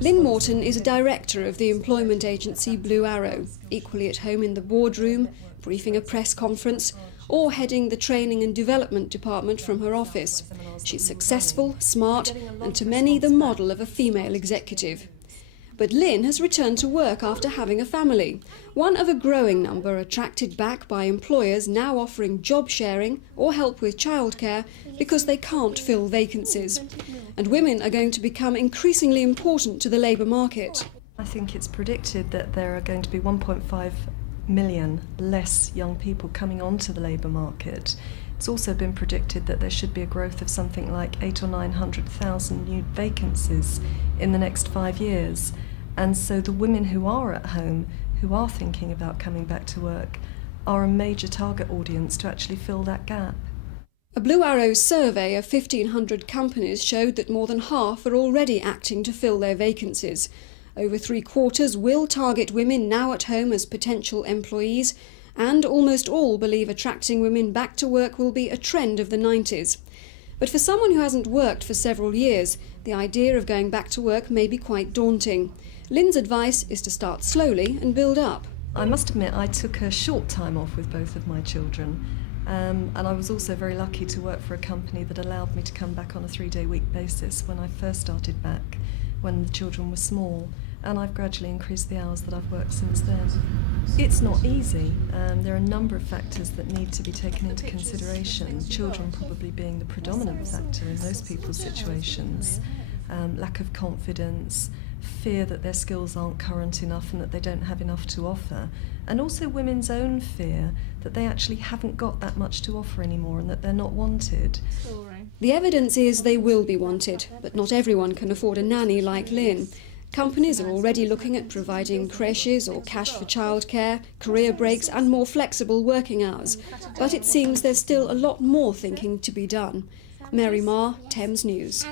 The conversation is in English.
Lynn Morton is a director of the employment agency Blue Arrow, equally at home in the boardroom, briefing a press conference, or heading the training and development department from her office. She's successful, smart, and to many the model of a female executive. But Lynn has returned to work after having a family, one of a growing number attracted back by employers now offering job sharing or help with childcare because they can't fill vacancies. And women are going to become increasingly important to the labour market. I think it's predicted that there are going to be 1.5 million less young people coming onto the labour market. It's also been predicted that there should be a growth of something like 800,000 or 900,000 new vacancies in the next 5 years. And so the women who are at home, who are thinking about coming back to work, are a major target audience to actually fill that gap. A Blue Arrow survey of 1,500 companies showed that more than half are already acting to fill their vacancies. Over 3/4 will target women now at home as potential employees, and almost all believe attracting women back to work will be a trend of the 90s. But for someone who hasn't worked for several years, the idea of going back to work may be quite daunting. Lynn's advice is to start slowly and build up. I must admit I took a short time off with both of my children, and I was also very lucky to work for a company that allowed me to come back on a 3-day-week basis when I first started back, when the children were small, and I've gradually increased the hours that I've worked since then. It's not easy. There are a number of factors that need to be taken into consideration, children probably being the predominant factor in most people's situations. Lack of confidence, fear that their skills aren't current enough and that they don't have enough to offer, and also women's own fear that they actually haven't got that much to offer anymore and that they're not wanted. The evidence is they will be wanted, but not everyone can afford a nanny like Lynn. Companies are already looking at providing creches or cash for childcare, career breaks and more flexible working hours. But it seems there's still a lot more thinking to be done. Mary Marr, Thames News.